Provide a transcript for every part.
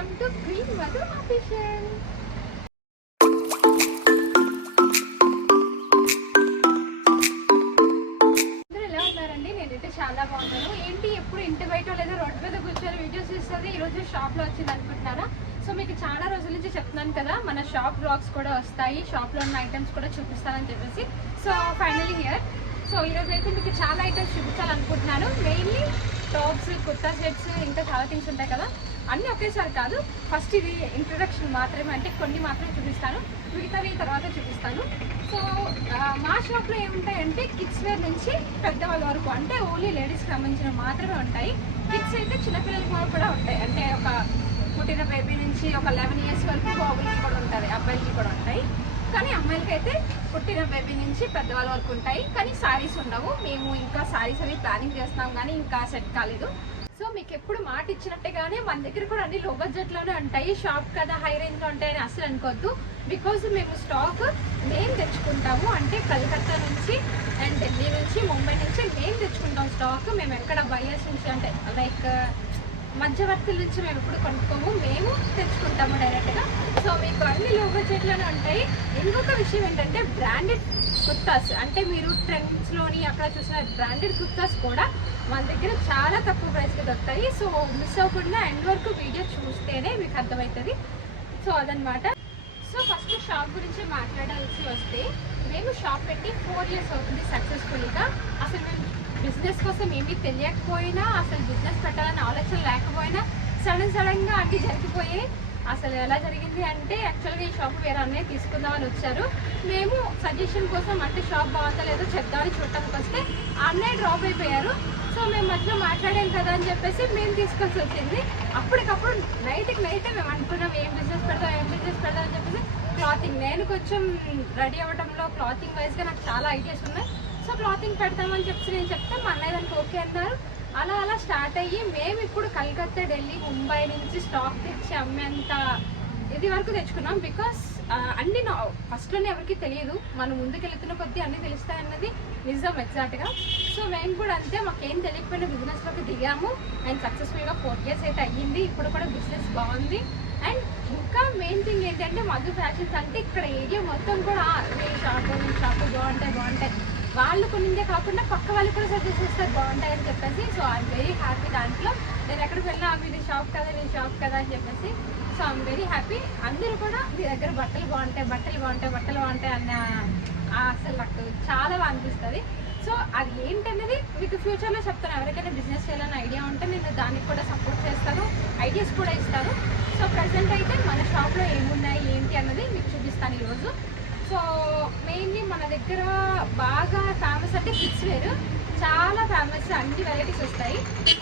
Welcome to green Madhu official. అందరూ ఎలా ఉన్నారండి? నేనైతే చాలా బాగున్నాను. ఏంటి ఎప్పుడు ఇంటి బయట లేదా రోడ్డు మీద కూర్చొని వీడియోస్ ఇస్తుంది, ఈరోజు షాప్లో వచ్చింది అనుకుంటున్నారా? సో మీకు చాలా రోజుల నుంచి చెప్తున్నాను కదా, మన షాప్ బ్లాగ్స్ కూడా వస్తాయి, షాప్లో ఉన్న ఐటమ్స్ కూడా చూపిస్తానని చెప్పేసి. So finally here. సో ఈరోజు అయితే మీకు చాలా ఐటమ్స్ చూపించాలనుకుంటున్నాను. మెయిన్లీ టాప్స్, కుర్తా సెట్స్, ఇంకా చాలా థింగ్స్ ఉంటాయి కదా, అన్నీ ఒకేసారి కాదు. ఫస్ట్ ఇది ఇంట్రొడక్షన్ మాత్రమే, అంటే కొన్ని మాత్రమే చూపిస్తాను, మిగతావి తర్వాత చూపిస్తాను. సో మా షాప్లో ఏముంటాయంటే కిడ్స్ వేర్ నుంచి పెద్దవాళ్ళ వరకు, అంటే ఓన్లీ లేడీస్కి సంబంధించిన మాత్రమే ఉంటాయి. కిడ్స్ అయితే చిన్నపిల్లలకి కూడా ఉంటాయి, అంటే ఒక పుట్టిన బేబీ నుంచి ఒక 11 years వరకు బాబులకి కూడా ఉంటుంది, అబ్బాయిలకి కూడా ఉంటాయి. కానీ అమ్మాయిలకి అయితే పుట్టిన బేబీ నుంచి పెద్దవాళ్ళ వరకు ఉంటాయి. కానీ శారీస్ ఉండవు. మేము ఇంకా శారీస్ అవి ప్లానింగ్ చేస్తున్నాం, కానీ ఇంకా సెట్ కాలేదు. సో మీకు ఎప్పుడు మాట ఇచ్చినట్టుగానే మన దగ్గర కూడా అన్ని లో బడ్జెట్లోనే ఉంటాయి. షాప్ కదా హై రేంజ్లో ఉంటాయని అసలు అనుకోవద్దు. బికాజ్ మేము స్టాక్ మేము తెచ్చుకుంటాము, అంటే కలకత్తా నుంచి అండ్ ఢిల్లీ నుంచి, ముంబై నుంచి మేము తెచ్చుకుంటాం స్టాక్. మేము ఎక్కడ బయర్స్ నుంచి, అంటే లైక్ మధ్యవర్తుల నుంచి మేము ఎప్పుడు కొనుక్కోము, మేము తెచ్చుకుంటాము డైరెక్ట్గా. సో మీకు అన్ని లో బడ్జెట్లోనే ఉంటాయి. ఇంకొక విషయం ఏంటంటే బ్రాండెడ్ కుర్తాస్, అంటే మీరు ట్రెండ్స్లోని అక్కడ చూసిన బ్రాండెడ్ కుర్తాస్ కూడా మన దగ్గర చాలా తక్కువ ప్రైస్కి దొరుకుతాయి. సో మిస్ అవ్వకుండా ఎండ్ వరకు వీడియో చూస్తేనే మీకు అర్థమవుతుంది. సో అదనమాట. సో ఫస్ట్ షాప్ గురించి మాట్లాడాల్సి వస్తే, మేము షాప్ పెట్టి 4 years అవుతుంది సక్సెస్ఫుల్గా. అసలు మేము బిజినెస్ కోసం ఏమీ తెలియకపోయినా, అసలు బిజినెస్ పెట్టాలని ఆలోచన లేకపోయినా సడన్గా అన్నీ జరిగిపోయాయి. అసలు ఎలా జరిగింది అంటే, యాక్చువల్గా ఈ షాప్ వేరే అన్నయ్య తీసుకుందామని వచ్చారు. మేము సజెషన్ కోసం, అంటే షాప్ బాగుందా లేదో చెప్దామని చూడటానికి వస్తే అన్నయ్య డ్రాప్ అయిపోయారు. సో మేము మధ్యలో మాట్లాడాం కదా అని చెప్పేసి మేము తీసుకోవాల్సి వచ్చింది. అప్పటికప్పుడు నైట్కి నైటే మేము అనుకున్నాం ఏం బిజినెస్ పెడదాం అని చెప్పేసి. క్లాతింగ్, నేను కొంచెం రెడీ అవ్వడంలో క్లాతింగ్ వైజ్గా నాకు చాలా ఐడియాస్ ఉన్నాయి. సో క్లాతింగ్ పెడతామని చెప్పి నేను చెప్తే మా అన్నయ్య దానికి ఓకే అన్నారు. అలా స్టార్ట్ అయ్యి మేము ఇప్పుడు కలకత్తా, ఢిల్లీ, ముంబై నుంచి స్టాక్ తెచ్చి అమ్మేంత ఇది వరకు తెచ్చుకున్నాం. బికాస్ అన్నీ ఫస్ట్లోనే ఎవరికి తెలియదు, మనం ముందుకు వెళ్తున్న కొద్దీ అన్నీ తెలుస్తాయన్నది నిజం ఎగ్జాక్ట్గా. సో మేము కూడా అంతే, మాకేం తెలియకపోయినా బిజినెస్లోకి దిగాము అండ్ సక్సెస్ఫుల్గా 4 years అయితే అయ్యింది. ఇప్పుడు కూడా బిజినెస్ బాగుంది. అండ్ ఇంకా మెయిన్ థింగ్ ఏంటంటే మధు ఫ్యాషన్స్ అంటే ఇక్కడ ఏరియా మొత్తం కూడా మీ షాపు బాగుంటాయి వాళ్ళు కొనిందే కాకుండా పక్క వాళ్ళు కూడా సజెస్ట్ చేస్తారు బాగుంటాయని చెప్పేసి. So I'm very happy. దాంట్లో నేను ఎక్కడికి వెళ్ళినా మీది షాప్ కదా అని చెప్పేసి. So I'm very happy. అందరూ కూడా మీ దగ్గర బట్టలు బాగుంటాయి అన్న అసలు నాకు చాలా బాగా అనిపిస్తుంది. సో అది ఏంటనేది మీకు ఫ్యూచర్లో చెప్తాను. ఎవరికైనా బిజినెస్ చేయాలని ఐడియా ఉంటే నేను దానికి కూడా సపోర్ట్ చేస్తాను, ఐడియాస్ కూడా ఇస్తాను. సో ప్రజెంట్ అయితే మన షాప్లో ఏమున్నాయి ఏంటి అన్నది మీకు చూపిస్తాను ఈరోజు. సో మెయిన్లీ మన దగ్గర బాగా ఫేమస్ అంటే కిడ్స్ వేర్ చాలా ఫేమస్, అన్ని వెరైటీస్ వస్తాయి.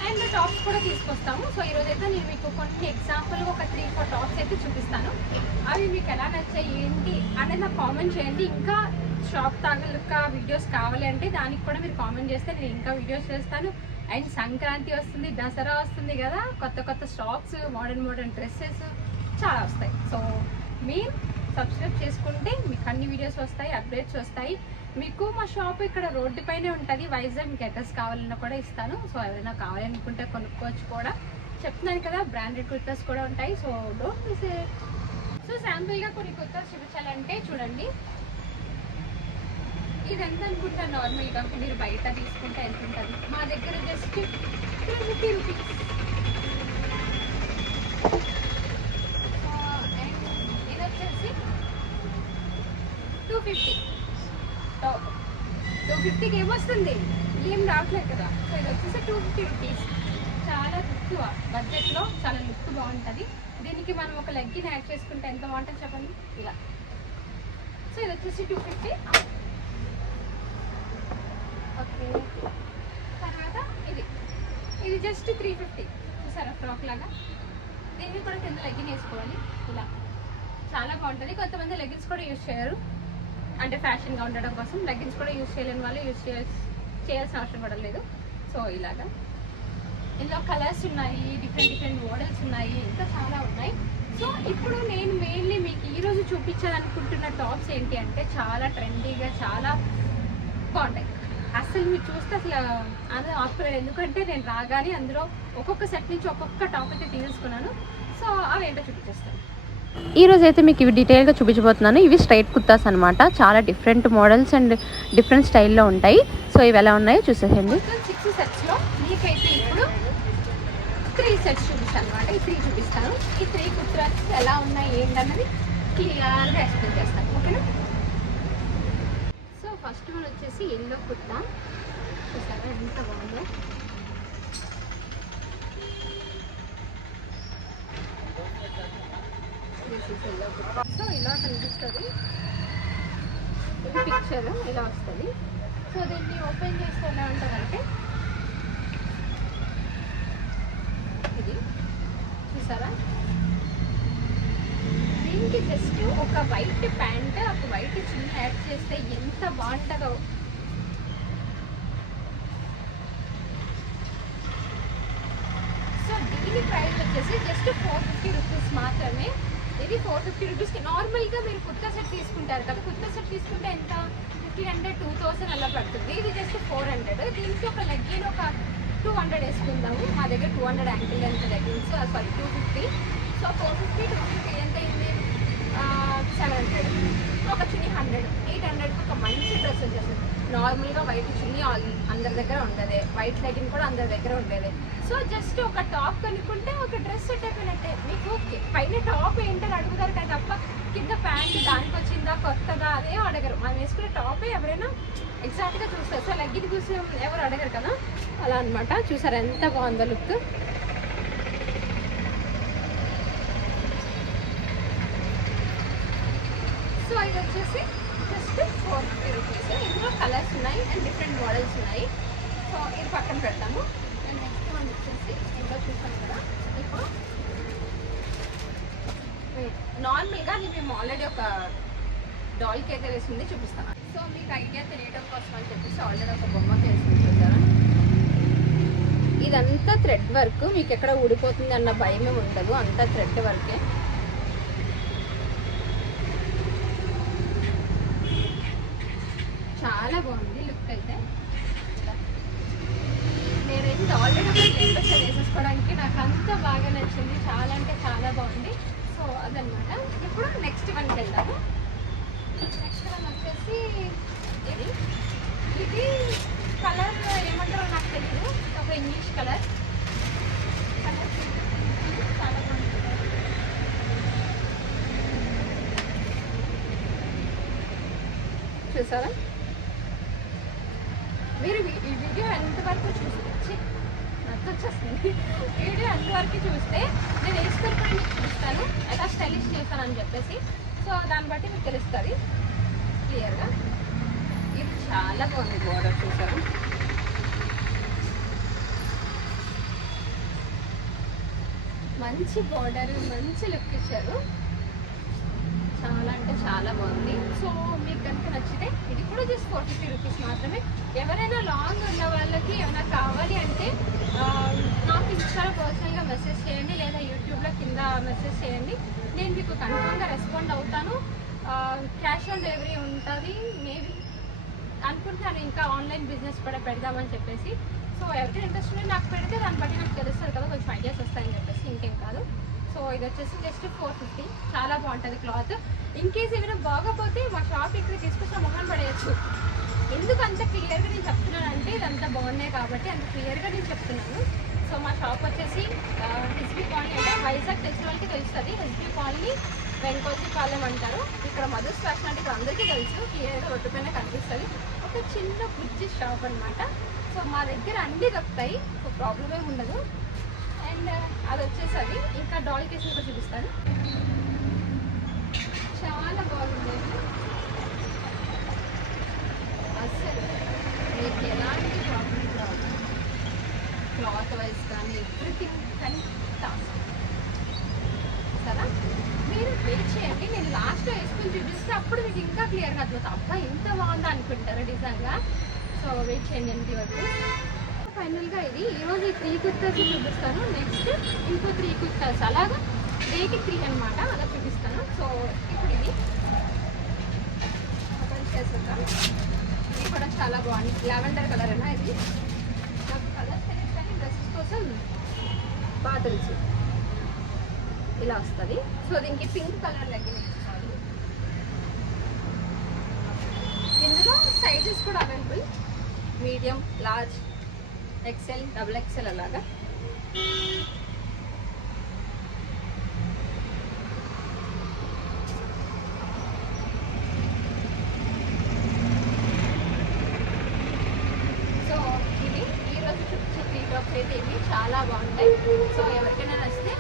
అండ్ టాప్స్ కూడా తీసుకొస్తాము. సో ఈరోజు అయితే నేను మీకు కొన్ని ఎగ్జాంపుల్గా ఒక 3-4 టాప్స్ అయితే చూపిస్తాను. అవి మీకు ఎలా నచ్చాయి ఏంటి అనేది నాకు కామెంట్ చేయండి. ఇంకా షాప్ తాలూకా వీడియోస్ కావాలి అంటే దానికి కూడా మీరు కామెంట్ చేస్తే నేను ఇంకా వీడియోస్ చేస్తాను. అండ్ సంక్రాంతి వస్తుంది, దసరా వస్తుంది కదా, కొత్త స్టాక్స్, మోడర్న్ డ్రెస్సెస్ చాలా వస్తాయి. సో మీరు సబ్స్క్రైబ్ చేసుకుంటే మీకు అన్ని వీడియోస్ వస్తాయి, అప్డేట్స్ వస్తాయి. మీకు మా షాప్ ఇక్కడ రోడ్డు పైనే ఉంటుంది, వైజాగ్. మీకు అడ్రస్ కావాలన్నా కూడా ఇస్తాను. సో ఎవరైనా కావాలనుకుంటే కొనుక్కోవచ్చు కూడా. చెప్తున్నాను కదా, బ్రాండెడ్ కుర్తాస్ కూడా ఉంటాయి. So don't miss it. So శాంపుల్గా కొన్ని కుర్తాస్ చూపించాలంటే చూడండి, ఇది ఎంత అనుకుంటాను నార్మల్గా మీరు బయట తీసుకుంటే ఎంత ఉంటుంది. మా దగ్గర జస్ట్ 350 రూపీస్. ఇది వచ్చేసి 250 టాప్. 250కి ఏమొస్తుంది, ఏం రావట్లేదు కదా. సో ఇది వచ్చేసి 250 రూపీస్. చాలా తక్కువ బడ్జెట్లో చాలా లుక్ బాగుంటుంది. దీనికి మనం ఒక లెగ్గిన్ యాడ్ చేసుకుంటే ఎంత బాగుంటుంది చెప్పండి, ఇలా. సో ఇది వచ్చేసి 250. ఓకే, తర్వాత ఇది జస్ట్ 350. చూసారా, ఫ్రాక్ లాగా. దీన్ని కూడా కింద లెగ్గిన్ వేసుకోవాలి ఇలా, చాలా బాగుంటుంది. కొంతమంది లెగ్గిన్స్ కూడా యూజ్ చేయరు, అంటే ఫ్యాషన్గా ఉండడం కోసం. లెగ్గిన్స్ కూడా యూజ్ చేయలేని వాళ్ళు యూజ్ చేయాల్సిన అవసరం కూడా లేదు. సో ఇలాగా ఇందులో కలర్స్ ఉన్నాయి, డిఫరెంట్ మోడల్స్ ఉన్నాయి, ఇంకా చాలా ఉన్నాయి. సో ఇప్పుడు నేను మెయిన్లీ మీకు ఈరోజు చూపించాలనుకుంటున్న టాప్స్ ఏంటి అంటే చాలా ట్రెండీగా, చాలా బాగుంటాయి. అసలు మీరు చూస్తే అసలు అది ఆపుకోలేదు, ఎందుకంటే నేను రాగానే అందులో ఒక్కొక్క సెట్ నుంచి ఒక్కొక్క టాప్ అయితే తీసేసుకున్నాను. సో అవి ఏంటో చూపించేస్తాను. ఈ రోజు అయితే మీకు ఇవి డీటెయిల్గా చూపించబోతున్నాను. ఇవి స్ట్రైట్ కుర్తాస్ అనమాట. చాలా డిఫరెంట్ మోడల్స్ అండ్ డిఫరెంట్ స్టైల్లో ఉంటాయి. సో ఇవి ఎలా ఉన్నాయో చూసేయండి. 6 సెట్స్లో మీకైతే ఇప్పుడు 3 సెట్స్ చూపిస్తాను అనమాట. ఈ 3 చూపిస్తాను. ఈ 3 కుర్తాస్ ఎలా ఉన్నాయి ఏంటన్నది క్లియర్గా ఎక్స్ప్లెయిన్ చేస్తాను, ఓకేనా? సో ఫస్ట్ వన్ వచ్చేసి ఎల్లో కుర్తా. చూసారా ఎంత బాగుందో. సో ఇలా కనిపిస్తుంది, ఇది పిక్చర్ ఇలా వస్తుంది. సో దీన్ని ఓపెన్ చేస్తే ఎలా ఉంటుందంటే ఇది చూసారా, దీనికి జస్ట్ ఒక వైట్ ప్యాంట్ ఒక వైట్ చున్నీ యాడ్ చేస్తే ఎంత బాగుంటుందో. సో దీని ప్రైస్ వచ్చేసి జస్ట్ 450 రూపీస్ మాత్రమే. ఇది 450 రూపీస్కి నార్మల్గా మీరు కుర్తా సెట్ తీసుకుంటారు కదా, కుర్తా సెట్ తీసుకుంటే ఎంత 1500 2000 అలా పడుతుంది. ఇది జస్ట్ 400. దీనికి ఒక లెగ్గిన్ ఒక 200 వేసుకుందాము. మా దగ్గర 200 ankle length leggings, sorry 250. So 450 250 ఎంత అయింది, 700. ఒక చున్నీ 100, 800కి ఒక మంచి డ్రెస్ వచ్చేస్తుంది. నార్మల్గా వైట్ చున్నీ అందరి దగ్గర ఉండేది, వైట్ లెగ్గిన్ కూడా అందరి దగ్గర ఉండేది. సో జస్ట్ ఒక టాప్ కనుక్కుంటే ఒక డ్రెస్ సెట్ అయిపోయినట్టే. మీకు పైన టాప్ ఏంటని అడుగుతారు కదా తప్ప కింద ప్యాంట్ దానికి వచ్చిందా కొత్తదా అదే అడగరు. మనం వేసుకునే టాపే ఎవరైనా ఎగ్జాక్ట్గా చూస్తారు. సో లెగ్గిన్ చూసి ఎవరు అడగరు కదా, అలా అనమాట. చూసారు ఎంత బాగుందో లుక్. సో ఇది వచ్చేసి జస్ట్ 450 రూపీస్. ఇందులో కలర్స్ ఉన్నాయి అండ్ డిఫరెంట్ మోడల్స్ ఉన్నాయి. సో ఇది పక్కన పెడతాము. అండ్ నెక్స్ట్ వన్ వచ్చేసి ఇందులో చూసాం కదా, ఇప్పుడు నార్మల్గా మేము ఆల్రెడీ ఒక డాల్కి అయితే వేసింది చూపిస్తాను. సో మీకు ఐడియా తెలియడం కోసం అని చెప్పేసి ఆల్రెడీ ఒక బొమ్మకి వేసింది చూసారా. ఇదంతా థ్రెడ్ వర్క్, మీకు ఎక్కడ ఊడిపోతుంది అన్న భయమే ఉండదు, అంతా థ్రెడ్ వర్కే. చాలా బాగుంది లుక్ అయితే. నేనైతే ఆల్రెడీ ఒక లేటెస్ట్ వేసేసుకోవడానికి నాకు అంత బాగా నచ్చింది, చాలా అంటే చాలా బాగుంది. సో అదనమాట. ఇప్పుడు నెక్స్ట్ వన్కి వెళ్దాము. నెక్స్ట్ వన్ వచ్చేసి ఇది ఇది కలర్ ఏమంటారో నాకు తెలియదు, ఒక ఇంగ్లీష్ కలర్. చాలా బాగుంది. చూసారా, మీరు ఈ వీడియో ఎంతవరకు చూస్తే వచ్చేస్తుంది, వీడియో ఎంతవరకు చూస్తే నేను వేసుకొని కూడా మీకు చూపిస్తాను ఎలా స్టైలిష్ చేస్తానని చెప్పేసి. సో దాన్ని బట్టి మీకు తెలుస్తుంది క్లియర్గా. ఇది చాలా బాగుంది బోర్డర్, చూసారు. మంచి బోర్డర్, మంచి లుక్ ఇచ్చారు. చాలా అంటే చాలా బాగుంది. సో మీకు కనుక నచ్చితే ఇది కూడా జస్ట్ 450 రూపీస్ మాత్రమే. ఎవరైనా లాంగ్ ఉన్న వాళ్ళకి ఏమైనా కావాలి అంటే నాకు ఇన్స్టాలో పర్సనల్గా మెసేజ్ చేయండి, లేదా యూట్యూబ్లో కింద మెసేజ్ చేయండి. నేను మీకు కన్ఫర్మ్గా రెస్పాండ్ అవుతాను. క్యాష్ ఆన్ డెలివరీ ఉంటుంది. మేబీ అనుకుంటున్నాను ఇంకా ఆన్లైన్ బిజినెస్ కూడా పెడదామని చెప్పేసి. సో ఎవరికి ఇంట్రెస్ట్ ఉంటే నాకు పెడితే దాన్ని బట్టి నాకు తెలుస్తుంది కదా, కొంచెం ఐడియాస్ వస్తాయని చెప్పేసి, ఇంకేం కాదు. సో ఇది వచ్చేసి జస్ట్ 450. చాలా బాగుంటుంది క్లాత్. ఇన్ కేస్ ఏమైనా బాగోపోతే మా షాప్ ఇక్కడ తీసుకొచ్చిన మొహం పడేయచ్చు. ఎందుకు అంత క్లియర్గా నేను చెప్తున్నాను అంటే ఇదంతా బాగున్నాయి కాబట్టి అంత క్లియర్గా నేను చెప్తున్నాను. సో మా షాప్ వచ్చేసి హెచ్బీ కాలనీ, అంటే వైజాగ్ తెలిసిన వాళ్ళకి తెలుస్తుంది. హెచ్బీ కాలనీ వెంకోజీ పాలెం అంటారు. ఇక్కడ మధుస్ ఫ్యాషన్ అంటే ఇక్కడ అందరికీ తెలుసు, క్లియర్గా రోడ్డు పైన కనిపిస్తుంది. ఒక చిన్న బుజ్జి షాప్ అనమాట. సో మా దగ్గర అన్నీ దొరుకుతాయి, సో ప్రాబ్లం ఏమి ఉండదు. అండ్ అది వచ్చేసి అది ఇంకా డాల్ కేసులు కూడా చూపిస్తాను. చాలా బాగుంది అసలు, మీకు ఎలాంటి ప్రాబ్లం రాదు. క్లాత్ వైజ్ కానీ ఎవ్రీథింగ్ కానీ టాస్క్ కదా. మీరు వెయిట్ చేయండి, నేను లాస్ట్లో వేసుకుని చూపిస్తే అప్పుడు మీకు ఇంకా క్లియర్గా అర్థమవుతుంది. అబ్బా ఎంత బాగుందా అనుకుంటారు డిజైన్గా. సో వెయిట్ చేయండి ఎంత వరకు. ఫైనల్గా ఇది ఈరోజు ఈ 3 కుర్తాస్ చూపిస్తాను. నెక్స్ట్ ఇంకో 3 కుర్తాస్, అలాగా డేకి 3 అనమాట, అలా చూపిస్తాను. సో ఇప్పుడు ఇది ఓపెన్ చేసేద్దాం. ఇది కూడా చాలా బాగుంది, లావెండర్ కలర్ అన్నా ఇది. కోసం బాటిల్స్ ఇలా వస్తుంది. సో దీనికి పింక్ కలర్ లెగ్గిన్ ఇస్తాను. ఇందులో సైజెస్ కూడా available, medium, large, XL, double XL అలాగా. అయితే ఇవి చాలా బాగుంటాయి. సో ఎవరికైనా నచ్చితే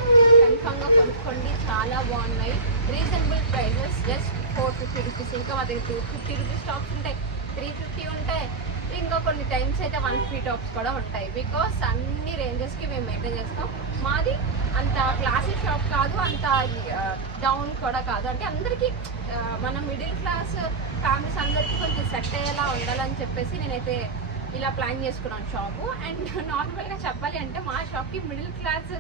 కన్ఫామ్గా కొనుక్కోండి, చాలా బాగున్నాయి. Reasonable prices, just 450 rupees. ఇంకా మా దగ్గర 250 రూపీస్ టాప్స్ ఉంటాయి, 350 ఉంటాయి, ఇంకా కొన్ని టైమ్స్ అయితే 150 టాప్స్ కూడా ఉంటాయి. బికాస్ అన్ని రేంజెస్కి మేము మెయింటైన్ చేస్తాం. మాది అంత క్లాసీ షాప్ కాదు, అంత డౌన్ కూడా కాదు. అంటే అందరికీ మన మిడిల్ క్లాస్ ఫ్యామిలీస్ అందరికీ కొంచెం సెట్ అయ్యేలా ఉండాలని చెప్పేసి నేనైతే ఇలా ప్లాన్ చేసుకున్నాను షాపు. అండ్ నార్మల్గా చెప్పాలి అంటే మా షాప్కి మిడిల్ క్లాస్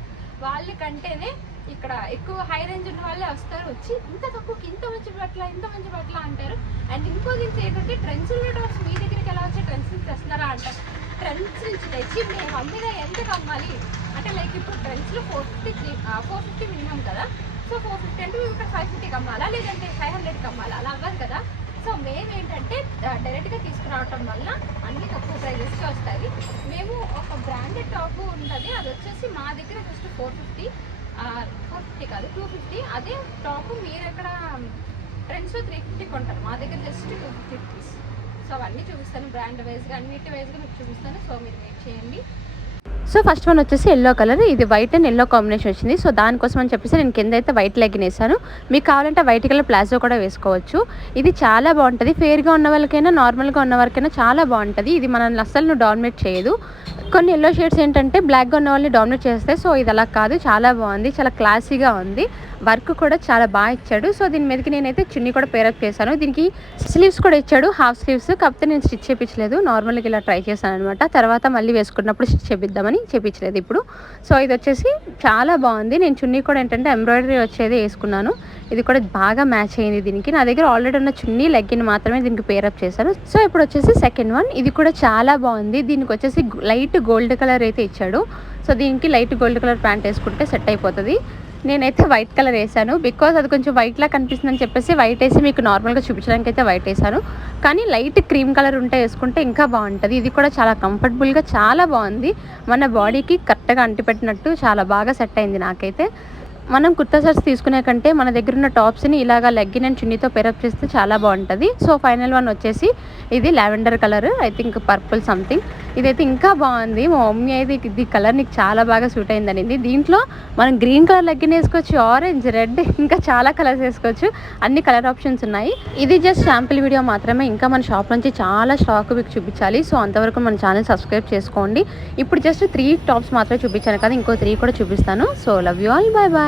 వాళ్ళకంటేనే ఇక్కడ ఎక్కువ హై రేంజ్ ఉన్న వాళ్ళే వస్తారు. వచ్చి ఇంత తక్కువకి ఇంత మంచి బట్టల అంటారు. అండ్ ఇంకో దీనికి ఏంటంటే ట్రెండ్స్ టాప్స్ మీ దగ్గరికి ఎలా వచ్చి ట్రెండ్స్ నుంచి తెస్తున్నారా అంటారు. ట్రెండ్స్ నుంచి తెచ్చి మేము అమ్మినా ఎంతకు అమ్మాలి అంటే లైక్ ఇప్పుడు ట్రెండ్స్లో 450 మినిమం కదా. సో 450 అంటే మేము ఇక్కడ 550కి అమ్మాలా, లేదంటే 500కి అమ్మాలా, అలా అవ్వదు కదా. సో మేము ఏంటంటే డైరెక్ట్గా తీసుకురావటం వల్ల అన్ని తక్కువ ప్రైజెస్కి వస్తాయి. మేము ఒక బ్రాండెడ్ టాప్ ఉంటుంది, అది వచ్చేసి మా దగ్గర జస్ట్ 450 కాదు 250. అదే టాప్ మీరు ఎక్కడ ట్రెండ్స్లో 350 కొంటారు, మా దగ్గర జస్ట్ 250 రూపీస్. సో అవన్నీ చూపిస్తాను, బ్రాండ్ వైజ్గా అన్నిటి వైజ్గా మీకు చూపిస్తాను. సో మీరు వెయిట్ చేయండి. సో ఫస్ట్ వన్ వచ్చేసి ఎల్లో కలర్, ఇది వైట్ అండ్ ఎల్లో కాంబినేషన్ వచ్చింది. సో దానికోసం అని చెప్పేసి నేను కింద అయితే వైట్ లెగ్గిన్ వేసాను. మీకు కావాలంటే వైట్ కలర్ ప్లాజో కూడా వేసుకోవచ్చు. ఇది చాలా బాగుంటుంది, ఫేర్గా ఉన్న వాళ్ళకైనా నార్మల్గా ఉన్న వారికైనా చాలా బాగుంటుంది. ఇది మనల్ని అస్సలు డామినేట్ చేయదు. కొన్ని ఎల్లో షేడ్స్ ఏంటంటే బ్లాక్గా ఉన్న వాళ్ళని డామినేట్ చేస్తాయి. సో ఇది అలా కాదు, చాలా బాగుంది, చాలా క్లాసీగా ఉంది. వర్క్ కూడా చాలా బాగా ఇచ్చాడు. సో దీని మీదకి నేనైతే చున్నీ కూడా పేరప్ చేశాను. దీనికి స్లీవ్స్ కూడా ఇచ్చాడు, హాఫ్ స్లీవ్స్. కాకపోతే నేను స్టిచ్ చేయించలేదు, నార్మల్గా ఇలా ట్రై చేశాను అనమాట. తర్వాత మళ్ళీ వేసుకున్నప్పుడు స్టిచ్ చేపిద్దామని చేయించలేదు ఇప్పుడు. సో ఇది వచ్చేసి చాలా బాగుంది. నేను చున్నీ కూడా ఏంటంటే ఎంబ్రాయిడరీ వచ్చేది వేసుకున్నాను. ఇది కూడా బాగా మ్యాచ్ అయింది దీనికి. నా దగ్గర ఆల్రెడీ ఉన్న చున్నీ లెగ్గిన్ మాత్రమే దీనికి పేరప్ చేశాను. సో ఇప్పుడు వచ్చేసి సెకండ్ వన్, ఇది కూడా చాలా బాగుంది. దీనికి వచ్చేసి లైట్ గోల్డ్ కలర్ అయితే ఇచ్చాడు. సో దీనికి లైట్ గోల్డ్ కలర్ ప్యాంట్ వేసుకుంటే సెట్ అయిపోతుంది. నేనైతే వైట్ కలర్ వేసాను, బికాజ్ అది కొంచెం వైట్లా కనిపిస్తుందని చెప్పేసి వైట్ వేసి మీకు నార్మల్గా చూపించడానికి అయితే వైట్ వేసాను. కానీ లైట్ క్రీమ్ కలర్ ఉంటే వేసుకుంటే ఇంకా బాగుంటుంది. ఇది కూడా చాలా కంఫర్టబుల్గా చాలా బాగుంది. మన బాడీకి కరెక్ట్గా అంటిపెట్టినట్టు చాలా బాగా సెట్ అయింది నాకైతే. మనం కుర్తా సెట్స్ తీసుకునే కంటే మన దగ్గర ఉన్న టాప్స్ని ఇలాగా లెగ్గిన్ అండ్ చున్నీతో పేరప్ చేస్తే చాలా బాగుంటుంది. సో ఫైనల్ వన్ వచ్చేసి ఇది lavender colour, I think purple something. ఇదైతే ఇంకా బాగుంది. మా మమ్మీ అయితే ఇది కలర్ నీకు చాలా బాగా సూట్ అయిందనింది. దీంట్లో మనం గ్రీన్ కలర్ లెగ్గిన్ వేసుకోవచ్చు, ఆరెంజ్, రెడ్, ఇంకా చాలా కలర్స్ వేసుకోవచ్చు. అన్ని కలర్ ఆప్షన్స్ ఉన్నాయి. ఇది జస్ట్ శాంపిల్ వీడియో మాత్రమే. ఇంకా మన షాప్ నుంచి చాలా స్టాక్ మీకు చూపించాలి. సో అంతవరకు మన ఛానల్ సబ్స్క్రైబ్ చేసుకోండి. ఇప్పుడు జస్ట్ 3 టాప్స్ మాత్రమే చూపించాను కదా, ఇంకో 3 కూడా చూపిస్తాను. So love you all, bye bye.